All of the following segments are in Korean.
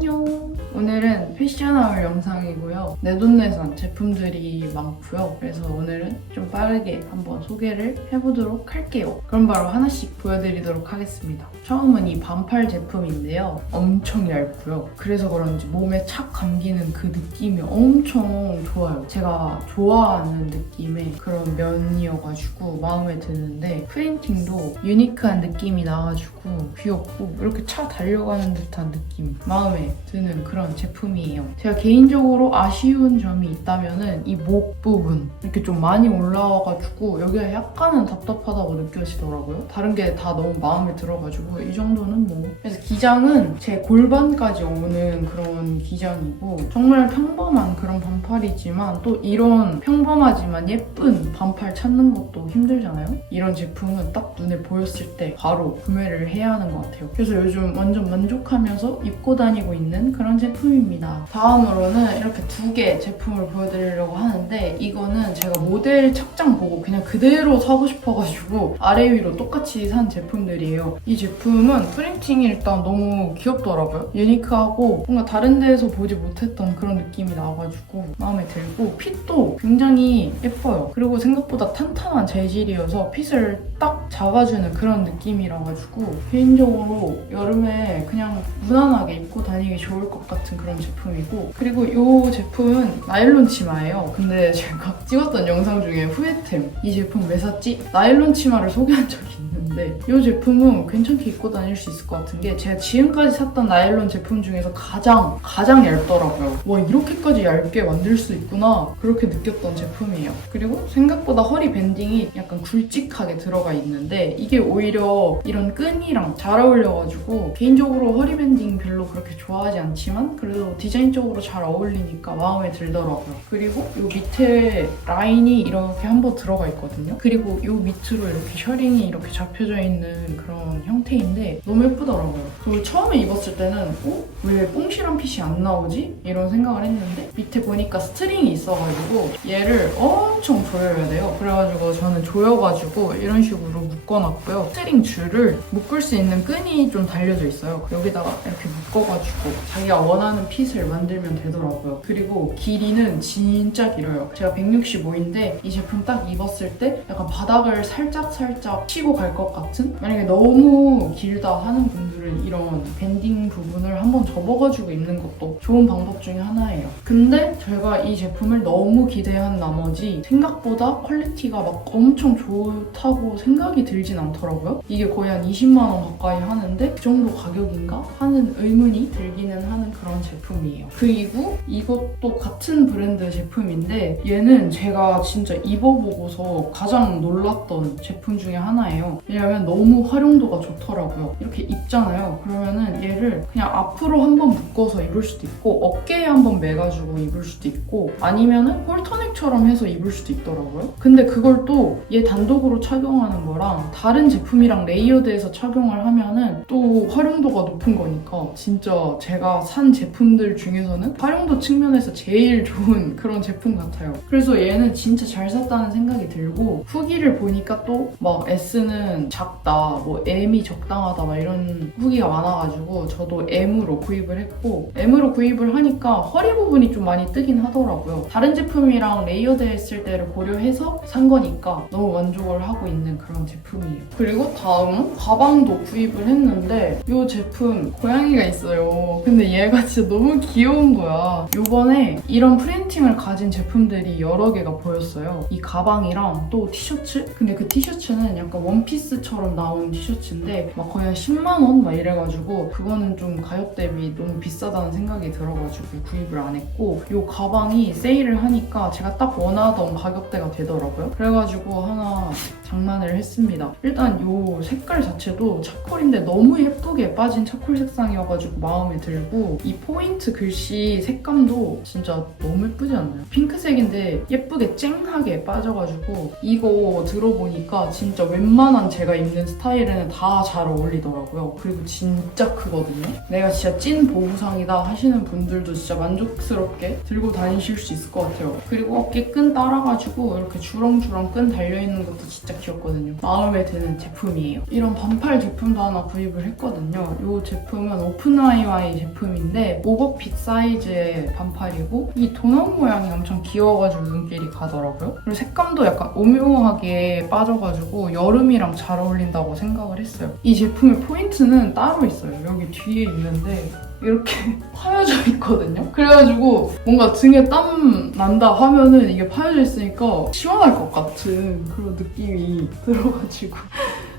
안녕. 오늘은 패션하울 영상이고요. 내돈내산 제품들이 많고요. 그래서 오늘은 좀 빠르게 한번 소개를 해보도록 할게요. 그럼 바로 하나씩 보여드리도록 하겠습니다. 처음은 이 반팔 제품인데요. 엄청 얇고요. 그래서 그런지 몸에 착 감기는 그 느낌이 엄청 좋아요. 제가 좋아하는 느낌의 그런 면이어가지고 마음에 드는데 프린팅도 유니크한 느낌이 나가지고 귀엽고 이렇게 차 달려가는 듯한 느낌 마음에 드는 그런 제품이에요. 제가 개인적으로 아쉬운 점이 있다면은 이목 부분 이렇게 좀 많이 올라와가지고 여기가 약간은 답답하다고 느껴지더라고요. 다른 게 다 너무 마음에 들어가지고 이 정도는 뭐 그래서 기장은 제 골반까지 오는 그런 기장이고 정말 평범한 그런 반팔이지만 또 이런 평범하지만 예쁜 반팔 찾는 것도 힘들잖아요. 이런 제품은 딱 눈에 보였을 때 바로 구매를 해야 하는 것 같아요. 그래서 요즘 완전 만족하면서 입고 다니고 있는 그런 제품 입니다. 다음으로는 이렇게 두 개 제품을 보여드리려고 하는데 이거는 제가 모델 착장 보고 그냥 그대로 사고 싶어가지고 아래 위로 똑같이 산 제품들이에요. 이 제품은 프린팅이 일단 너무 귀엽더라고요. 유니크하고 뭔가 다른 데에서 보지 못했던 그런 느낌이 나와가지고 마음에 들고 핏도 굉장히 예뻐요. 그리고 생각보다 탄탄한 재질이어서 핏을 딱 잡아주는 그런 느낌이라 가지고 개인적으로 여름에 그냥 무난하게 입고 다니기 좋을 것 같은 그런 제품이고 그리고 이 제품은 나일론 치마예요. 근데 제가 찍었던 영상 중에 후회템 이 제품 왜 샀지? 나일론 치마를 소개한 적이 있는데 이 제품은 괜찮게 입고 다닐 수 있을 것 같은 게 제가 지금까지 샀던 나일론 제품 중에서 가장 가장 얇더라고요. 와 이렇게까지 얇게 만들 수 있구나 그렇게 느꼈던 제품이에요. 그리고 생각보다 허리 밴딩이 약간 굵직하게 들어가 있는데 이게 오히려 이런 끈이랑 잘 어울려가지고 개인적으로 허리 밴딩 별로 그렇게 좋아하지 않지만 그래도 디자인적으로 잘 어울리니까 마음에 들더라고요. 그리고 이 밑에 라인이 이렇게 한번 들어가 있거든요. 그리고 이 밑으로 이렇게 셔링이 이렇게 잡혀 져 있는 그런 형태인데 너무 예쁘더라고요. 저 처음에 입었을 때는 어? 왜 뽕실한 핏이 안 나오지? 이런 생각을 했는데 밑에 보니까 스트링이 있어가지고 얘를 엄청 조여야 돼요. 그래가지고 저는 조여가지고 이런 식으로 묶어놨고요. 스트링 줄을 묶을 수 있는 끈이 좀 달려져 있어요. 여기다가 이렇게 묶어가지고 자기가 원하는 핏을 만들면 되더라고요. 그리고 길이는 진짜 길어요. 제가 165인데 이 제품 딱 입었을 때 약간 바닥을 살짝 살짝 치고 갈 것 같은? 만약에 너무 길다 하는 분들 은 이런 밴딩 부분을 한번 접어가지고 입는 것도 좋은 방법 중에 하나예요. 근데 제가 이 제품을 너무 기대한 나머지 생각보다 퀄리티가 막 엄청 좋다고 생각이 들진 않더라고요. 이게 거의 한 20만 원 가까이 하는데 그 정도 가격인가 하는 의문이 들기는 하는 그런 제품이에요. 그리고 이것도 같은 브랜드 제품인데 얘는 제가 진짜 입어보고서 가장 놀랐던 제품 중에 하나예요. 왜냐면 너무 활용도가 좋더라고요. 이렇게 입잖아요. 그러면은 얘를 그냥 앞으로 한번 묶어서 입을 수도 있고 어깨에 한번 매가지고 입을 수도 있고 아니면은 홀터넥처럼 해서 입을 수도 있더라고요. 근데 그걸 또 얘 단독으로 착용하는 거랑 다른 제품이랑 레이어드해서 착용을 하면은 또 활용도가 높은 거니까 진짜 제가 산 제품들 중에서는 활용도 측면에서 제일 좋은 그런 제품 같아요. 그래서 얘는 진짜 잘 샀다는 생각이 들고 후기를 보니까 또 막 S는 작다, 뭐 M이 적당하다 막 이런 후기 가 많아가지고 저도 M으로 구입을 했고 M으로 구입을 하니까 허리 부분이 좀 많이 뜨긴 하더라고요. 다른 제품이랑 레이어드 했을 때를 고려해서 산 거니까 너무 만족을 하고 있는 그런 제품이에요. 그리고 다음은 가방도 구입을 했는데 이 제품 고양이가 있어요. 근데 얘가 진짜 너무 귀여운 거야. 요번에 이런 프린팅을 가진 제품들이 여러 개가 보였어요. 이 가방이랑 또 티셔츠? 근데 그 티셔츠는 약간 원피스처럼 나온 티셔츠인데 막 거의 한 10만 원막 이래가지고 그거는 좀 가격 대비 너무 비싸다는 생각이 들어가지고 구입을 안 했고 이 가방이 세일을 하니까 제가 딱 원하던 가격대가 되더라고요. 그래가지고 하나 장만을 했습니다. 일단 이 색깔 자체도 차콜인데 너무 예쁘게 빠진 차콜 색상이어가지고 마음에 들고 이 포인트 글씨 색감도 진짜 너무 예쁘지 않나요? 핑크색인데 예쁘게 쨍하게 빠져가지고 이거 들어보니까 진짜 웬만한 제가 입는 스타일에는 다 잘 어울리더라고요. 그리고 진짜 크거든요. 내가 진짜 찐 보부상이다 하시는 분들도 진짜 만족스럽게 들고 다니실 수 있을 것 같아요. 그리고 어깨 끈 따라가지고 이렇게 주렁주렁 끈 달려있는 것도 진짜 귀엽거든요. 마음에 드는 제품이에요. 이런 반팔 제품도 하나 구입을 했거든요. 이 제품은 오픈아이와이 제품인데 오버핏 사이즈의 반팔이고 이 도넛 모양이 엄청 귀여워가지고 눈길이 가더라고요. 그리고 색감도 약간 오묘하게 빠져가지고 여름이랑 잘 어울린다고 생각을 했어요. 이 제품의 포인트는 따로 있어요. 여기 뒤에 있는데 이렇게 파여져 있거든요. 그래가지고 뭔가 등에 땀 난다 하면은 이게 파여져 있으니까 시원할 것 같은 그런 느낌이 들어가지고.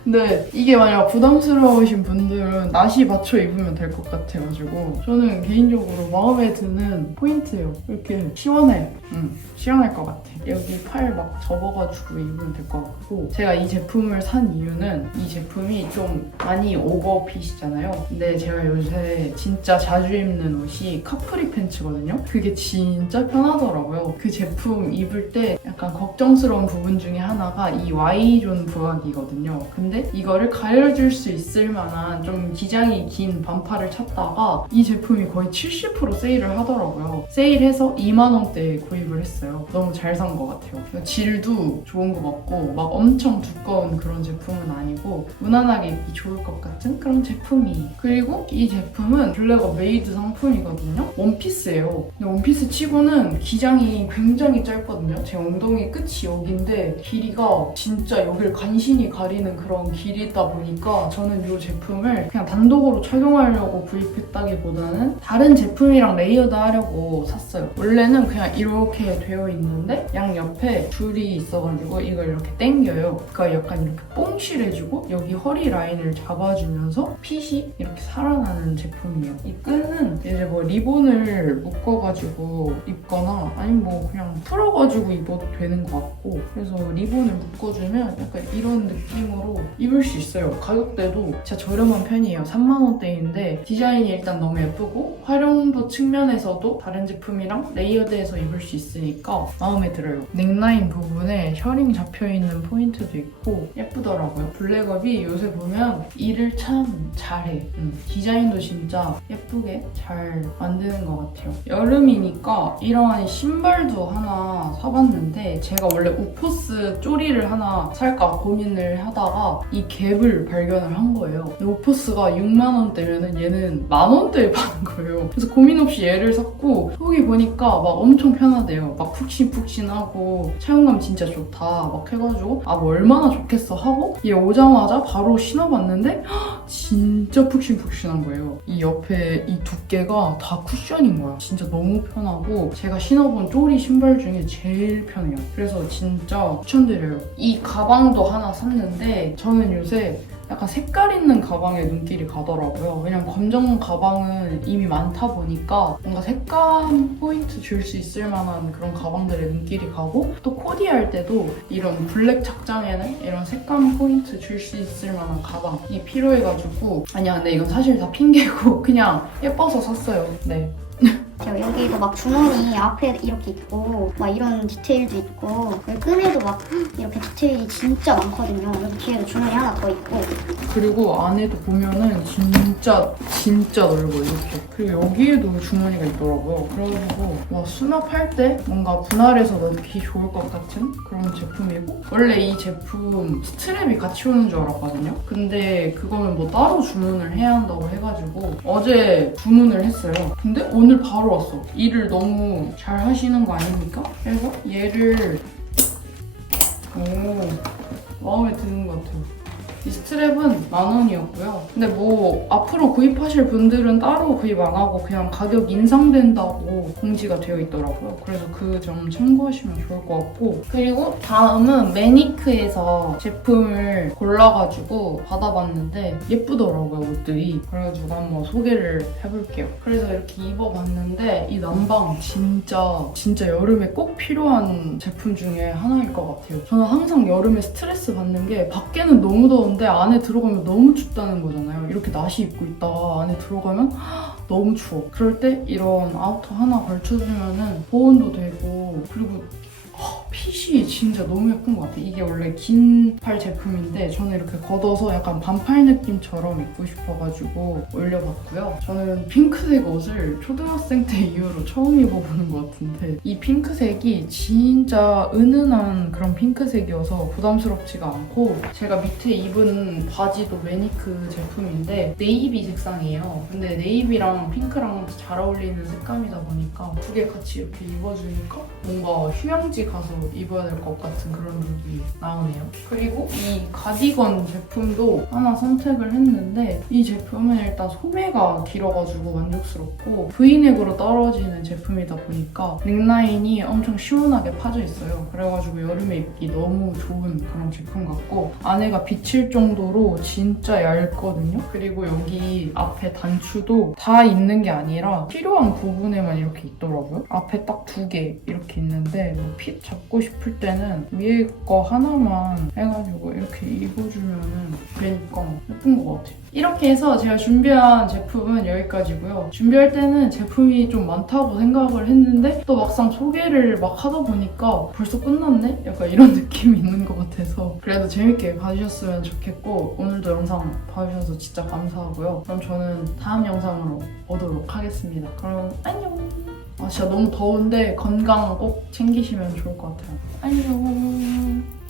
근데 이게 만약 부담스러우신 분들은 나시 맞춰 입으면 될 것 같아가지고 저는 개인적으로 마음에 드는 포인트예요. 이렇게 시원해요. 응, 시원할 것 같아. 여기 팔 막 접어가지고 입으면 될 것 같고 제가 이 제품을 산 이유는 이 제품이 좀 많이 오버핏이잖아요. 근데 제가 요새 진짜 자주 입는 옷이 카프리 팬츠거든요. 그게 진짜 편하더라고요. 그 제품 입을 때 약간 걱정스러운 부분 중에 하나가 이 Y존 부하기거든요. 근데 이거를 가려줄 수 있을 만한 좀 기장이 긴 반팔을 찾다가 이 제품이 거의 70% 세일을 하더라고요. 세일해서 2만 원대에 구입을 했어요. 너무 잘 산 것 같아요. 질도 좋은 것 같고 막 엄청 두꺼운 그런 제품은 아니고 무난하게 입기 좋을 것 같은 그런 제품이. 그리고 이 제품은 블랙업 메이드 상품이거든요. 원피스예요. 근데 원피스 치고는 기장이 굉장히 짧거든요. 제 엉덩이 끝이 여기인데 길이가 진짜 여기를 간신히 가리는 그런 길이다 보니까 저는 이 제품을 그냥 단독으로 착용하려고 구입했다기보다는 다른 제품이랑 레이어드 하려고 샀어요. 원래는 그냥 이렇게 되어 있는데 양 옆에 줄이 있어가지고 이걸 이렇게 당겨요. 그러니까 약간 이렇게 뽕실해주고 여기 허리 라인을 잡아주면서 핏이 이렇게 살아나는 제품이에요. 이 끈은 이제 뭐 리본을 묶어가지고 입거나 아니면 뭐 그냥 풀어가지고 입어도 되는 것 같고 그래서 리본을 묶어주면 약간 이런 느낌으로 입을 수 있어요. 가격대도 진짜 저렴한 편이에요. 3만 원대인데 디자인이 일단 너무 예쁘고 활용도 측면에서도 다른 제품이랑 레이어드해서 입을 수 있으니까 마음에 들어요. 넥라인 부분에 셔링 잡혀있는 포인트도 있고 예쁘더라고요. 블랙업이 요새 보면 일을 참 잘해. 음, 디자인도 진짜 예쁘게 잘 만드는 것 같아요. 여름이니까 이러한 신발도 하나 사봤는데 제가 원래 우포스 쪼리를 하나 살까 고민을 하다가 이 갭을 발견을 한 거예요. 우포스가 6만 원대면은 얘는 만 원대에 파는 거예요. 그래서 고민 없이 얘를 샀고 후기 보니까 막 엄청 편하대요. 막 푹신푹신하고 착용감 진짜 좋다 막 해가지고 아 뭐 얼마나 좋겠어 하고 얘 오자마자 바로 신어봤는데 헉, 진짜 푹신푹신한 거예요. 이 옆에 이 두께가 다 쿠션인 거야. 진짜 너무 편하고 제가 신어본 쪼리 신발 중에 제일 편해요. 그래서 진짜 추천드려요. 이 가방도 하나 샀는데 저는 요새 약간 색깔 있는 가방에 눈길이 가더라고요. 왜냐면 검정 가방은 이미 많다 보니까 뭔가 색감 포인트 줄 수 있을 만한 그런 가방들에 눈길이 가고 또 코디할 때도 이런 블랙 착장에는 이런 색감 포인트 줄 수 있을 만한 가방이 필요해가지고 아니야 근데 이건 사실 다 핑계고 그냥 예뻐서 샀어요. 네. 저 여기도 막 주머니 앞에 이렇게 있고 막 이런 디테일도 있고 그리고 끈에도 막 이렇게 디테일이 진짜 많거든요. 여기 뒤에도 주머니 하나 더 있고. 그리고 안에도 보면은 진짜 진짜 넓어 이렇게. 그리고 여기에도 주머니가 있더라고요. 그래가지고 와 수납할 때 뭔가 분할해서 넣기 좋을 것 같은 그런 제품이고 원래 이 제품 스트랩이 같이 오는 줄 알았거든요. 근데 그거는 뭐 따로 주문을 해야 한다고 해가지고 어제 주문을 했어요. 근데 오늘 바로 왔어 일을 너무 잘 하시는 거 아닙니까? 그래서 얘를 오 마음에 드는 것 같아요 이 스트랩은 만 원이었고요. 근데 뭐 앞으로 구입하실 분들은 따로 구입 안 하고 그냥 가격 인상된다고 공지가 되어 있더라고요. 그래서 그 점 참고하시면 좋을 것 같고 그리고 다음은 매니크에서 제품을 골라가지고 받아봤는데 예쁘더라고요 옷들이. 그래가지고 한번 소개를 해볼게요. 그래서 이렇게 입어봤는데 이 남방 진짜 진짜 여름에 꼭 필요한 제품 중에 하나일 것 같아요. 저는 항상 여름에 스트레스 받는 게 밖에는 너무 더운 데 안에 들어가면 너무 춥다는 거잖아요. 이렇게 나시 입고 있다가 안에 들어가면 너무 추워. 그럴 때 이런 아우터 하나 걸쳐주면은 보온도 되고 그리고 헉, 핏이 진짜 너무 예쁜 것 같아요. 이게 원래 긴 팔 제품인데 저는 이렇게 걷어서 약간 반팔 느낌처럼 입고 싶어가지고 올려봤고요. 저는 핑크색 옷을 초등학생 때 이후로 처음 입어보는 것 같은데 이 핑크색이 진짜 은은한 그런 핑크색이어서 부담스럽지가 않고 제가 밑에 입은 바지도 매니크 제품인데 네이비 색상이에요. 근데 네이비랑 핑크랑 잘 어울리는 색감이다 보니까 두 개 같이 이렇게 입어주니까 뭔가 휴양지 가서 입어야 될 것 같은 그런 룩이 나오네요. 그리고 이 가디건 제품도 하나 선택을 했는데 이 제품은 일단 소매가 길어가지고 만족스럽고 V넥으로 떨어지는 제품이다 보니까 넥라인이 엄청 시원하게 파져 있어요. 그래가지고 여름에 입기 너무 좋은 그런 제품 같고 안에가 비칠 정도로 진짜 얇거든요. 그리고 여기 앞에 단추도 다 있는 게 아니라 필요한 부분에만 이렇게 있더라고요. 앞에 딱 두 개 이렇게 있는데 뭐 핏 잡고 싶을 때는 위에 거 하나만 해가지고 이렇게 입어주면은 되니까 예쁜 것 같아요. 이렇게 해서 제가 준비한 제품은 여기까지고요. 준비할 때는 제품이 좀 많다고 생각을 했는데 또 막상 소개를 막 하다 보니까 벌써 끝났네? 약간 이런 느낌이 있는 것 같아서 그래도 재밌게 봐주셨으면 좋겠고 오늘도 영상 봐주셔서 진짜 감사하고요. 그럼 저는 다음 영상으로 오도록 하겠습니다. 그럼 안녕! 아 진짜 너무 더운데 건강 꼭 챙기시면 좋을 것 같아요. 안녕!